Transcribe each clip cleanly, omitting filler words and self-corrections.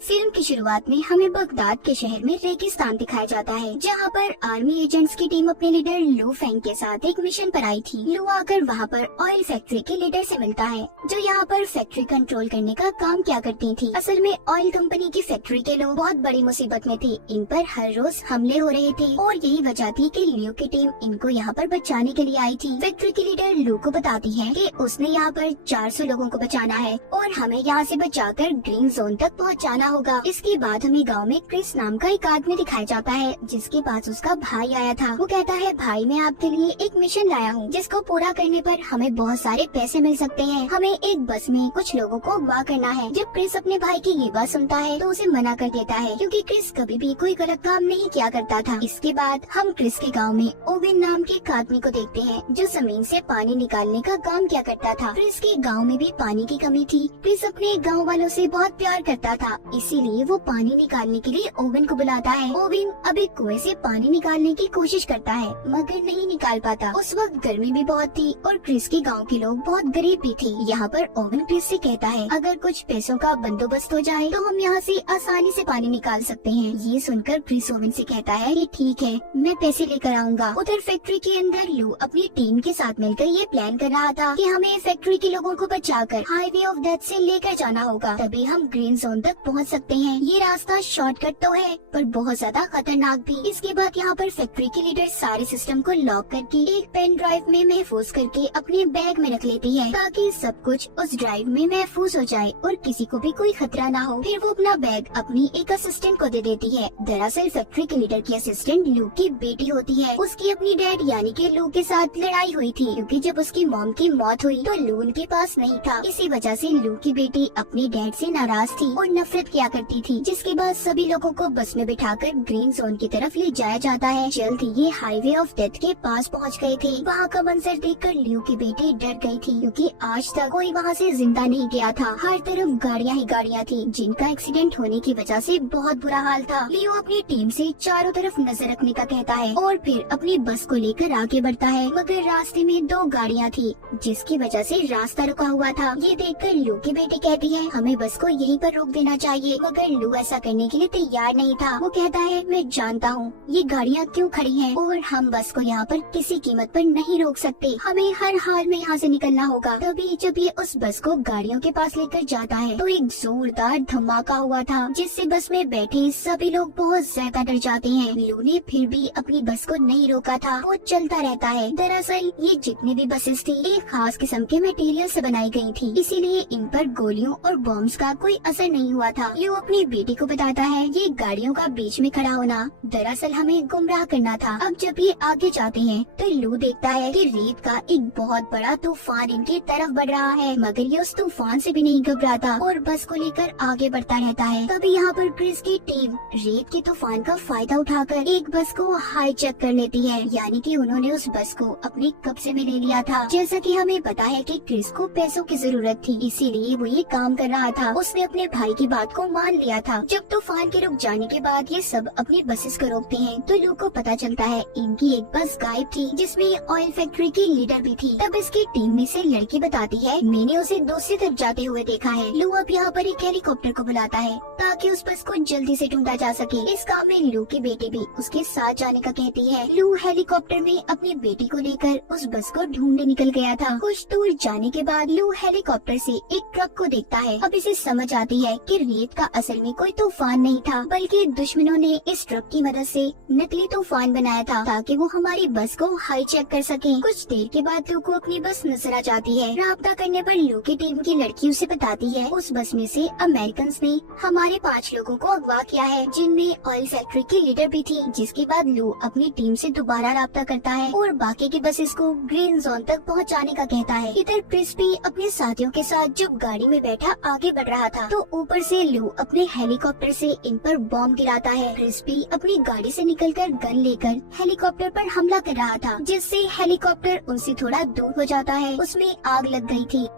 Film की शुरुआत में हमें बगदाद के शहर में रेगिस्तान दिखाया जाता है, जहां पर आर्मी एजेंट्स की टीम अपने लीडर लू फेंग के साथ एक मिशन पर आई थी। लू आकर वहां पर ऑयल फैक्ट्री के लीडर से मिलता है, जो यहाँ पर फैक्ट्री कंट्रोल करने का काम किया करती थी। असल में ऑयल कंपनी की फैक्ट्री के लोग बहुत बड़ी मुसीबत में थे। इन पर हर रोज हमले हो रहे थे और यही वजह थी कि लू की टीम इनको यहाँ पर बचाने के लिए आई थी। फैक्ट्री की लीडर लू को बताती है कि उसने यहाँ पर 400 लोगों को बचाना है और हमें यहाँ से बचाकर ग्रीन जोन तक पहुँचाना होगा। इसके बाद हमें गांव में क्रिस नाम का एक आदमी दिखाया जाता है, जिसके पास उसका भाई आया था। वो कहता है, भाई मैं आपके लिए एक मिशन लाया हूँ, जिसको पूरा करने पर हमें बहुत सारे पैसे मिल सकते हैं। हमें एक बस में कुछ लोगों को अगवा करना है। जब क्रिस अपने भाई की ये बात सुनता है तो उसे मना कर देता है, क्योंकि क्रिस कभी भी कोई गलत काम नहीं किया करता था। इसके बाद हम क्रिस के गाँव में ओवेन नाम के एक आदमी को देखते हैं, जो जमीन से पानी निकालने का काम किया करता था। क्रिस के गाँव में भी पानी की कमी थी। क्रिस अपने गाँव वालों से बहुत प्यार करता था, इसीलिए वो पानी निकालने के लिए ओवेन को बुलाता है। ओवेन अब एक कुएं से पानी निकालने की कोशिश करता है, मगर नहीं निकाल पाता। उस वक्त गर्मी भी बहुत थी और क्रिस के गांव के लोग बहुत गरीब भी थे। यहाँ पर ओवेन क्रिस से कहता है, अगर कुछ पैसों का बंदोबस्त हो जाए तो हम यहाँ से आसानी से पानी निकाल सकते हैं। ये सुनकर क्रिस ओवेन से कहता है कि ठीक है, मैं पैसे लेकर आऊंगा। उधर फैक्ट्री के अंदर लू अपनी टीम के साथ मिलकर ये प्लान कर रहा था कि हमें फैक्ट्री के लोगों को बचाकर हाईवे ऑफ डेथ से लेकर जाना होगा, तभी हम ग्रीन जोन तक पहुँच सकते हैं। ये रास्ता शॉर्टकट तो है, पर बहुत ज्यादा खतरनाक भी। इसके बाद यहाँ पर फैक्ट्री के लीडर सारे सिस्टम को लॉक करके एक पेन ड्राइव में महफूज करके अपने बैग में रख लेती है, ताकि सब कुछ उस ड्राइव में महफूज हो जाए और किसी को भी कोई खतरा ना हो। फिर वो अपना बैग अपनी एक असिस्टेंट को दे देती है। दरअसल फैक्ट्री के लीडर की असिस्टेंट लू की बेटी होती है। उसकी अपनी डैड यानी कि लू के साथ लड़ाई हुई थी, क्योंकि जब उसकी मॉम की मौत हुई तो लू उनके पास नहीं था। इसी वजह से लू की बेटी अपने डैड से नाराज थी और नफरत किया करती थी। जिसके बाद सभी लोगों को बस में बिठाकर ग्रीन जोन की तरफ ले जाया जाता है। जल्द ही ये हाईवे ऑफ डेथ के पास पहुंच गए थे। वहाँ का मंजर देखकर लू की बेटी डर गई थी, क्योंकि आज तक कोई वहाँ से जिंदा नहीं गया था। हर तरफ गाड़ियाँ ही गाड़ियाँ थी, जिनका एक्सीडेंट होने की वजह से बहुत बुरा हाल था। लियो अपनी टीम से चारों तरफ नजर रखने का कहता है और फिर अपनी बस को लेकर आगे बढ़ता है, मगर रास्ते में 2 गाड़ियाँ थी, जिसकी वजह से रास्ता रुका हुआ था। ये देखकर लू की बेटी कहती है, हमें बस को यहीं पर रोक देना चाहिए, मगर लू ऐसा करने के लिए तैयार नहीं था। वो कहता है, मैं जानता हूँ ये गाड़ियाँ क्यों खड़ी हैं और हम बस को यहाँ पर किसी कीमत पर नहीं रोक सकते। हमें हर हाल में यहाँ से निकलना होगा। तभी जब ये उस बस को गाड़ियों के पास लेकर जाता है तो एक जोरदार धमाका हुआ था, जिससे बस में बैठे सभी लोग बहुत ज्यादा डर जाते हैं। लू ने फिर भी अपनी बस को नहीं रोका था, वो चलता रहता है। दरअसल ये जितनी भी बसेस थी एक खास किस्म के मटेरियल से बनाई गई थी, इसीलिए इन पर गोलियों और बॉम्ब्स का कोई असर नहीं हुआ था। लू अपनी बेटी को बताता है, ये गाड़ियों का बीच में खड़ा होना दरअसल हमें गुमराह करना था। अब जब ये आगे जाते हैं तो लू देखता है कि रेत का एक बहुत बड़ा तूफान इनकी तरफ बढ़ रहा है, मगर ये उस तूफान से भी नहीं घबराता और बस को लेकर आगे बढ़ता रहता है। तभी यहाँ पर क्रिस की टीम रेत के तूफान का फायदा उठाकर एक बस को हाईजैक कर लेती है, यानी कि उन्होंने उस बस को अपने कब्जे में ले लिया था। जैसा कि हमें पता है कि क्रिस को पैसों की जरूरत थी, इसीलिए वो ये काम कर रहा था। उसने अपने भाई की बात को मान लिया था। जब तूफान के रुक जाने के बाद ये सब अपनी बसेस को रोकते हैं तो लू को पता चलता है इनकी एक बस गायब थी, जिसमें ऑयल फैक्ट्री की लीडर भी थी। तब इसकी टीम में से लड़की बताती है, मैंने उसे दूसरी तरफ जाते हुए देखा है। लू अब यहाँ पर एक हेलीकॉप्टर को बुलाता है ताकि उस बस को जल्दी से ढूंढा जा सके। इस काम में लू की बेटी भी उसके साथ जाने का कहती है। लू हेलीकॉप्टर में अपनी बेटी को लेकर उस बस को ढूंढने निकल गया था। कुछ दूर जाने के बाद लू हेलीकॉप्टर से एक ट्रक को देखता है। अब इसे समझ आती है कि रेत का असल में कोई तूफान नहीं था, बल्कि दुश्मनों ने इस ट्रक की मदद से नकली तूफान बनाया था, ताकि वो हमारी बस को हाईजैक कर सकें। कुछ देर के बाद लू को अपनी बस नजर आ जाती है। राब्ता करने पर लू की टीम की लड़की उसे बताती है, उस बस में से अमेरिकन ने हमारे 5 लोगों को अगवा किया है, जिनमें ऑयल फैक्ट्री की लीडर भी थी। जिसके बाद लू अपनी टीम से दोबारा राब्ता करता है और बाकी की बसेस को ग्रीन जोन तक पहुँचाने का कहता है। इधर क्रिस भी अपने साथियों के साथ जब गाड़ी में बैठा आगे बढ़ रहा था तो ऊपर से लू अपने हेलीकॉप्टर से इन पर बॉम्ब गिराता है। क्रिस भी अपनी गाड़ी से निकलकर गन लेकर हेलीकॉप्टर पर हमला कर रहा था, जिससे हेलीकॉप्टर उनसे थोड़ा दूर हो जाता है। उसमें आग लग गई थी।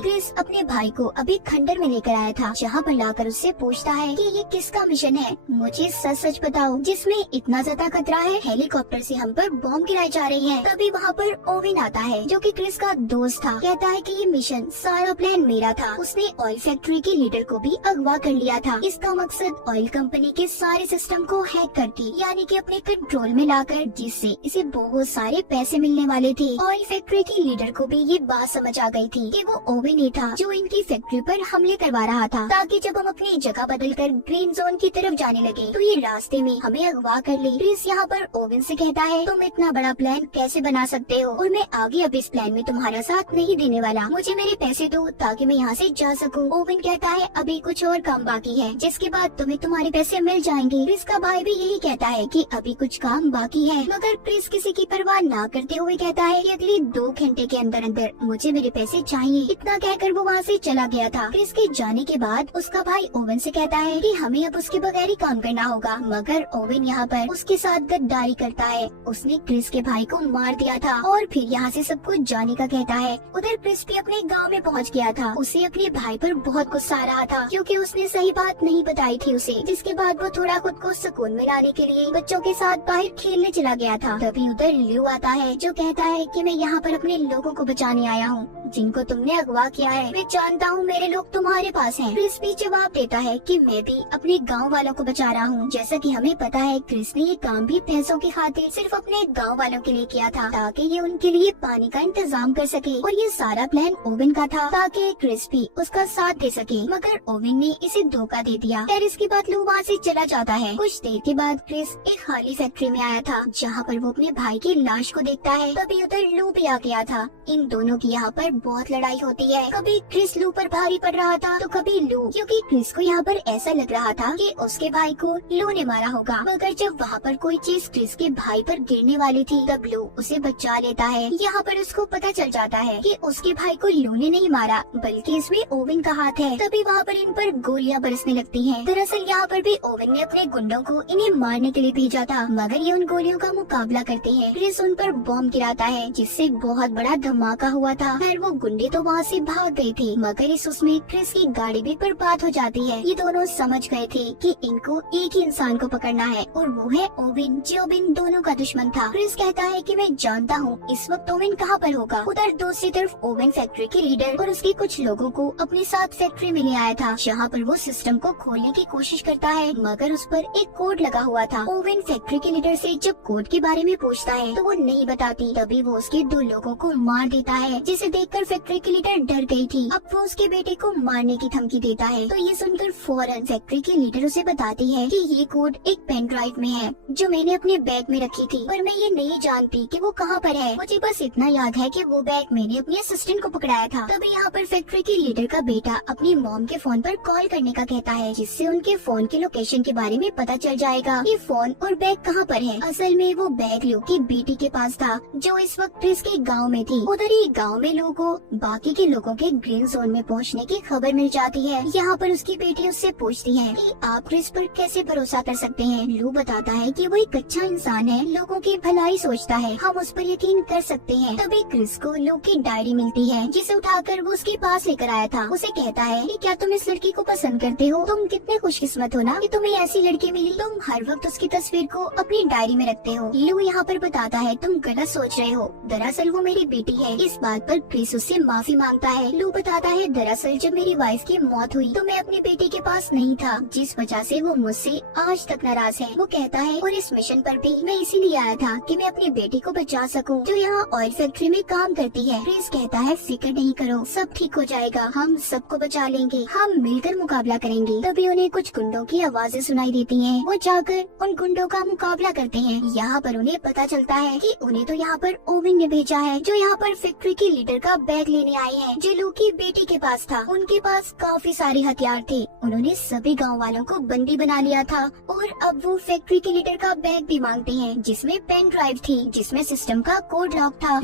क्रिस अपने भाई को अभी खंडर में लेकर आया था, जहाँ पर लाकर उससे पूछता है कि ये किसका मिशन है, मुझे सच सच बताओ जिसमें इतना ज्यादा खतरा है, हेलीकॉप्टर से हम पर बॉम्ब गिराए जा रही है। तभी वहाँ पर ओवेन आता है जो कि क्रिस का दोस्त था। कहता है कि ये मिशन सारा प्लान मेरा था, उसने ऑयल फैक्ट्री के लीडर को भी अगवा कर लिया था। इसका मकसद ऑयल कंपनी के सारे सिस्टम को हैक करके यानी कि अपने कंट्रोल में लाकर, जिससे इसे बहुत सारे पैसे मिलने वाले थे। ऑयल फैक्ट्री के लीडर को भी ये बात समझ आ गई थी कि वो ओवेन ही था जो इनकी फैक्ट्री पर हमले करवा रहा था, ताकि जब हम अपनी जगह बदलकर ग्रीन जोन की तरफ जाने लगे तो ये रास्ते में हमें अगवा कर ले। क्रिस यहाँ पर ओवेन से कहता है तुम इतना बड़ा प्लान कैसे बना सकते हो, और मैं आगे अब इस प्लान में तुम्हारा साथ नहीं देने वाला, मुझे मेरे पैसे दो ताकि मैं यहाँ से जा सकूँ। ओवेन कहता है अभी कुछ और काम बाकी है, जिसके बाद तुम्हें तुम्हारे पैसे मिल जाएंगे। क्रिस का भाई भी यही कहता है कि अभी कुछ काम बाकी है, मगर क्रिस किसी की परवाह न करते हुए कहता है कि अगले 2 घंटे के अंदर अंदर मुझे मेरे पैसे चाहिए। इतना कहकर वो वहाँ से चला गया था। क्रिस के जाने के बाद उसका भाई ओवेन से कहता है कि हमें अब उसके बगैर ही काम करना होगा, मगर ओवेन यहाँ पर उसके साथ गद्दारी करता है। उसने क्रिस के भाई को मार दिया था और फिर यहाँ से सब कुछ जाने का कहता है। उधर क्रिस भी अपने गांव में पहुँच गया था। उसे अपने भाई पर बहुत गुस्सा आ रहा था क्योंकि उसने सही बात नहीं बताई थी उसे, जिसके बाद वो थोड़ा खुद को सुकून में लाने के लिए बच्चों के साथ बाहर खेलने चला गया था। तभी उधर ल्यू आता है जो कहता है कि मैं यहाँ पर अपने लोगों को बचाने आया हूँ जिनको तुमने अगवा किया है। मैं जानता हूँ मेरे लोग तुम्हारे पास हैं। क्रिस भी जवाब देता है कि मैं भी अपने गांव वालों को बचा रहा हूँ। जैसा कि हमें पता है क्रिस ने ये काम भी पैसों की खातिर सिर्फ अपने गांव वालों के लिए किया था, ताकि ये उनके लिए पानी का इंतजाम कर सके, और ये सारा प्लान ओवेन का था ताकि क्रिस भी उसका साथ दे सके, मगर ओवेन ने इसे धोखा दे दिया। खैर इसके बाद लू वहाँ से चला जाता है। कुछ देर के बाद क्रिस एक खाली फैक्ट्री में आया था जहाँ पर वो अपने भाई की लाश को देखता है। तभी उधर लू भी आ गया था। इन दोनों की यहाँ पर बहुत लड़ाई होती है। कभी क्रिस लू पर भारी पड़ रहा था तो कभी लू, क्योंकि क्रिस को यहाँ पर ऐसा लग रहा था कि उसके भाई को लू ने मारा होगा, मगर जब वहाँ पर कोई चीज क्रिस के भाई पर गिरने वाली थी तब लू उसे बचा लेता है। यहाँ पर उसको पता चल जाता है कि उसके भाई को लू ने नहीं मारा बल्कि इसमें ओवेन का हाथ है। तभी वहाँ पर इन पर गोलियां बरसने लगती हैं। दरअसल यहाँ पर भी ओवेन ने अपने गुंडों को इन्हें मारने के लिए भेजा था, मगर ये उन गोलियों का मुकाबला करते हैं। क्रिस उन पर बॉम्ब गिराता है जिससे बहुत बड़ा धमाका हुआ था। खैर वो गुंडे तो वहाँ से भाग गए थे, मगर इस उसमें क्रिस की गाड़ी भी बर्बाद हो जाती है। ये दोनों समझ गए थे कि इनको एक ही इंसान को पकड़ना है और वो है ओवेन, जो इन दोनों का दुश्मन था। क्रिस कहता है कि मैं जानता हूँ इस वक्त ओवेन कहाँ पर होगा। उधर दूसरी तरफ ओवेन फैक्ट्री के लीडर और उसके कुछ लोगों को अपने साथ फैक्ट्री में ले आया था, जहाँ पर वो सिस्टम को खोलने की कोशिश करता है, मगर उस पर एक कोड लगा हुआ था। ओवेन फैक्ट्री के लीडर से जब कोड के बारे में पूछता है तो वो नहीं बताती। तभी वो उसके 2 लोगों को मार देता है, जिसे देखकर फैक्ट्री के लीडर डर गई थी। अब वो उसके बेटे को मारने की धमकी देता है। तो ये सुनकर फौरन फैक्ट्री की लीडर उसे बताती है कि ये कोड एक पेन ड्राइव में है जो मैंने अपने बैग में रखी थी, पर मैं ये नहीं जानती कि वो कहाँ पर है। मुझे बस इतना याद है कि वो बैग मैंने अपने असिस्टेंट को पकड़ाया था। तभी यहाँ पर फैक्ट्री के लीडर का बेटा अपनी मॉम के फोन पर कॉल करने का कहता है, जिससे उनके फोन के लोकेशन के बारे में पता चल जाएगा कि फोन और बैग कहाँ पर है। असल में वो बैग लू की बेटी के पास था जो इस वक्त क्रिस के गाँव में थी। उधर ही गाँव में लोगों को बाकी के लोगों के ग्रीन जोन में पहुँचने की खबर मिल जाती है। यहाँ पर उसकी बेटी उससे पूछती है कि आप क्रिस पर कैसे भरोसा कर सकते हैं। लू बताता है कि वो एक अच्छा इंसान है, लोगों की भलाई सोचता है, हम उस पर यकीन कर सकते हैं। तभी क्रिस को लू की डायरी मिलती है जिसे उठाकर वो उसके पास लेकर आया था। उसे कहता है कि क्या तुम इस लड़की को पसंद करते हो? तुम कितने खुशकिस्मत हो ना कि तुम्हें ऐसी लड़की मिली। तुम हर वक्त उसकी तस्वीर को अपनी डायरी में रखते हो। लू यहाँ पर बताता है तुम गलत सोच रहे हो, दरअसल वो मेरी बेटी है। इस बात पर क्रिस उससे माफी मांगता है। लू बताता है दरअसल जब मेरी वाइफ की मौत हुई तो मैं अपनी बेटी के पास नहीं था, जिस वजह से वो मुझसे आज तक नाराज है। वो कहता है और इस मिशन पर भी मैं इसीलिए आया था कि मैं अपनी बेटी को बचा सकूं, जो यहाँ ऑयल फैक्ट्री में काम करती है। क्रिस कहता है फिक्र नहीं करो, सब ठीक हो जाएगा, हम सबको बचा लेंगे, हम मिलकर मुकाबला करेंगे। तभी उन्हें कुछ गुंडों की आवाजें सुनाई देती हैं। वो जाकर उन गुंडों का मुकाबला करते हैं। यहाँ पर उन्हें पता चलता है कि उन्हें तो यहाँ पर ओवेन ने भेजा है, जो यहाँ पर फैक्ट्री के लीडर का बैग लेने आए हैं, जो लू की बेटी के पास था। उनके पास काफी सारे हथियार थे। उन्होंने सभी गाँव वालों को बंदी बना लिया था और अब वो फैक्ट्री के लीडर का बैग भी मांगते हैं, जिसमें पेन ड्राइव थी जिसमें सिस्टम का कोड लॉक था।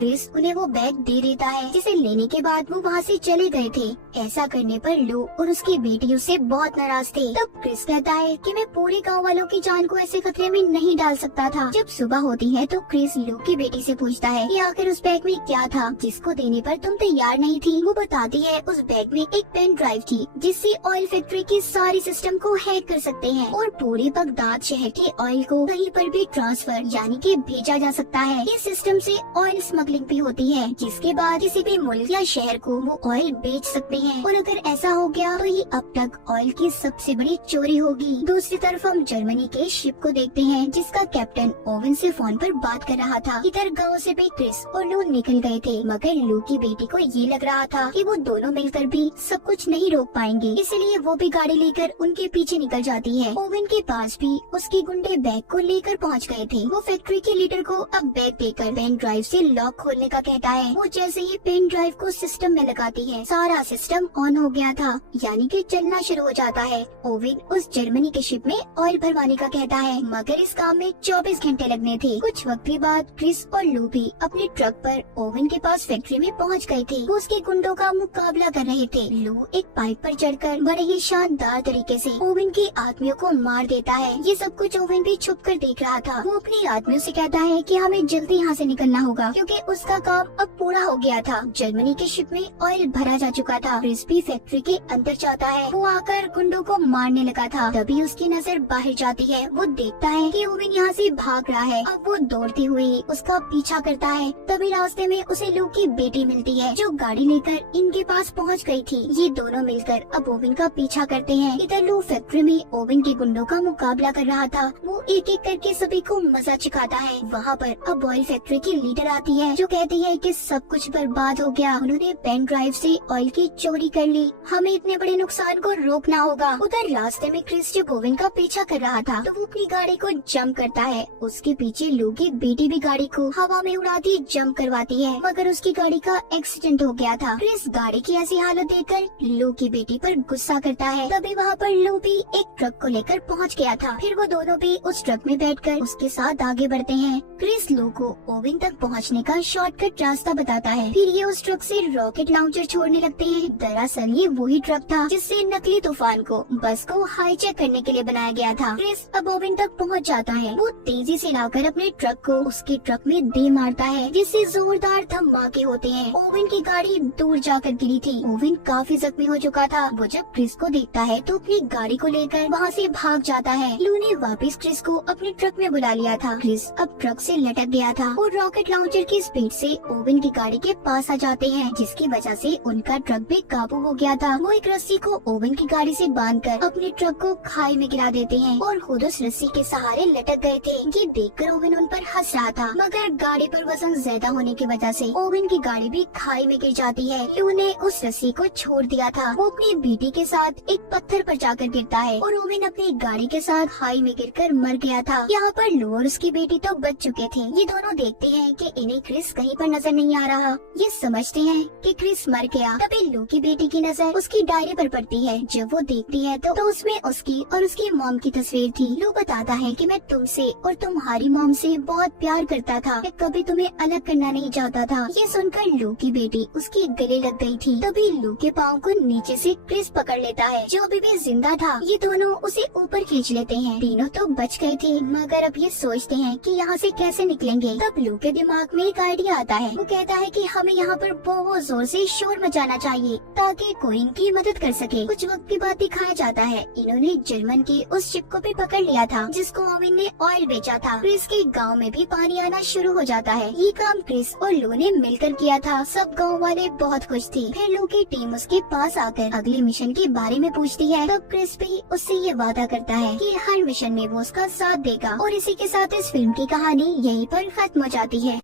क्रिस उन्हें वो बैग दे देता है, जिसे लेने के बाद वो वहाँ से चले गए थे। ऐसा करने पर लू और उसकी बेटी उससे बहुत नाराज थे। तब क्रिस कहता है कि मैं पूरे गाँव वालों की जान को ऐसे खतरे में नहीं डाल सकता था। जब सुबह होती है तो क्रिस लू की बेटी से पूछता है कि आखिर उस बैग में क्या था जिसको देने पर तुम तैयार नहीं थी। वो बताती है उस बैग में एक पेन ड्राइव थी जिससे ऑयल फैक्ट्री की सारी सिस्टम को हैक कर सकते हैं और पूरे बगदाद शहर के ऑयल को कहीं पर भी ट्रांसफर यानी कि भेजा जा सकता है। इस सिस्टम से ऑयल स्मगलिंग भी होती है, जिसके बाद किसी भी मुल्क या शहर को वो ऑयल बेच सकते हैं। और अगर ऐसा हो गया तो ये अब तक ऑयल की सबसे बड़ी चोरी होगी। दूसरी तरफ हम जर्मनी के शिप को देखते हैं जिसका कैप्टन ओवन से फोन पर बात कर रहा था। इधर गाँव से भी क्रिस और लू निकल गए थे, मगर लू की बेटी को ये लग रहा था कि वो दोनों मिलकर भी सब कुछ नहीं रोक पाएंगे, इसलिए वो भी गाड़ी लेकर उनके पीछे निकल जाती है। ओवन के पास भी उसके गुंडे बैग को लेकर पहुंच गए थे। वो फैक्ट्री के लीडर को अब बैग देकर पेन ड्राइव से लॉक खोलने का कहता है। वो जैसे ही पेन ड्राइव को सिस्टम में लगाती है, सारा सिस्टम ऑन हो गया था, यानी कि चलना शुरू हो जाता है। ओवन उस जर्मनी के शिप में ऑयल भरवाने का कहता है, मगर इस काम में 24 घंटे लगने थे। कुछ वक्त के बाद क्रिस और लू भी अपने ट्रक पर ओवन के पास फैक्ट्री में पहुंच गए थे। वो उसके गुंडों का मुकाबला कर रहे थे। लू एक पाइप पर चढ़कर बड़े ही शानदार तरीके से ओवन के आदमियों को मार देता है। ये सब कुछ ओवन भी छुप कर देख रहा था। वो अपने आदमियों से कहता है कि हमें जल्दी यहाँ से निकलना होगा क्योंकि उसका काम अब पूरा हो गया था। जर्मनी के शिप में ऑयल भरा जा चुका था। क्रिस भी फैक्ट्री के अंदर जाता है। वो आकर गुंडों को मारने लगा था। तभी उसकी नजर बाहर जाती है। वो देखता है कि ओवन यहाँ से भाग रहा है। अब वो दौड़ती हुई उसका पीछा करता है। तभी रास्ते में उसे लू की बेटी मिलती है जो गाड़ी लेकर इनके पास पहुँच गयी थी। ये दोनों मिलकर अब ओवन का पीछा करते हैं। इधर लू फैक्ट्री में ओवन के गुंडों का मुकाबला कर रहा था। वो एक एक करके सभी को मजा चखाता है। वहाँ पर अब ऑयल फैक्ट्री की लीडर आती है जो कहती है कि सब कुछ बर्बाद हो गया, उन्होंने पेन ड्राइव से ऑयल की चोरी कर ली, हमें इतने बड़े नुकसान को रोकना होगा। उधर रास्ते में क्रिस जब ओवन का पीछा कर रहा था तो वो अपनी गाड़ी को जंप करता है। उसके पीछे लू की बेटी भी गाड़ी को हवा में उड़ाती जंप करवाती है, मगर उसकी गाड़ी का एक्सीडेंट हो गया था। क्रिस गाड़ी की ऐसी हालत देखकर लू की बेटी पर गुस्सा करता है। तभी वहाँ पर लू भी एक ट्रक को लेकर पहुँच गया था। फिर वो दोनों भी उस ट्रक में बैठकर उसके साथ आगे बढ़ते हैं। क्रिस लू को ओवन तक पहुँचने का शॉर्टकट रास्ता बताता है। फिर ये उस ट्रक से रॉकेट लॉन्चर छोड़ने लगते हैं। दरअसल ये वही ट्रक था जिससे नकली तूफान को बस को हाईजैक करने के लिए बनाया गया था। क्रिस अब ओवन तक पहुँच जाता है। वो तेजी से लाकर अपने ट्रक को उसके ट्रक में दे मारता है, जिससे जोरदार धमाके होते हैं। ओवन की गाड़ी दूर जाकर गिरी थी। ओवन काफी जख्मी हो चुका था। वो जब क्रिस को देखता है तो अपनी गाड़ी को लेकर वहाँ से भाग जाता है। लू ने वापस क्रिस को अपने ट्रक में बुला लिया था। क्रिस अब ट्रक से लटक गया था और रॉकेट लॉन्चर की स्पीड से ओवन की गाड़ी के पास आ जाते हैं, जिसकी वजह से उनका ट्रक भी काबू हो गया था। वो एक रस्सी को ओवन की गाड़ी से बांधकर अपने ट्रक को खाई में गिरा देते हैं और खुद उस रस्सी के सहारे लटक गए थे। ये देखकर ओवन उन पर हंस रहा था, मगर गाड़ी पर वजन ज्यादा होने की वजह से ओवन की गाड़ी भी खाई में गिर जाती है। लू ने उस रस्सी को छोड़ दिया था। वो अपनी बेटी के साथ एक पत्थर पर जाकर गिरता है और ओवन अपनी गाड़ी के साथ खाई में गिरकर मर गया था। यहाँ पर लू और उसकी बेटी तो बच चुके थे। ये दोनों देखते हैं कि इन्हें क्रिस कहीं पर नजर नहीं आ रहा। ये समझते हैं कि क्रिस मर गया। तभी लू की बेटी की नजर उसकी डायरी पर पड़ती है। जब वो देखती है तो उसमें उसकी और उसकी मॉम की तस्वीर थी। लू बताता है कि मैं तुमसे और तुम्हारी मॉम से बहुत प्यार करता था, मैं कभी तुम्हें अलग करना नहीं चाहता था। ये सुनकर लू की बेटी उसके गले लग गई थी। तभी लू के पाँव को नीचे से क्रिस पकड़ लेता है जो अभी भी जिंदा था। ये दोनों उसे ऊपर खींच लेते हैं। तीनों तो बच गए थे, मगर अब ये सोचते हैं कि यहाँ से कैसे निकलेंगे। तब लू के दिमाग में एक आइडिया आता है। वो कहता है कि हमें यहाँ पर बहुत जोर से शोर मचाना चाहिए ताकि कोई इनकी मदद कर सके। कुछ वक्त के बाद दिखाया जाता है इन्होंने जर्मन की उस शिप को भी पकड़ लिया था जिसको ओवन ने ऑयल बेचा था। क्रिस के गाँव में भी पानी आना शुरू हो जाता है। ये काम क्रिस और लू ने मिलकर किया था। सब गाँव वाले बहुत खुश थे। फिर लू की टीम उसके पास आकर अगले मिशन के बारे में पूछती है। तब क्रिस भी उससे ये वादा करता है कि हर मिशन में वो उसका साथ देगा। और इसी के साथ इस फिल्म की कहानी यहीं पर खत्म हो जाती है।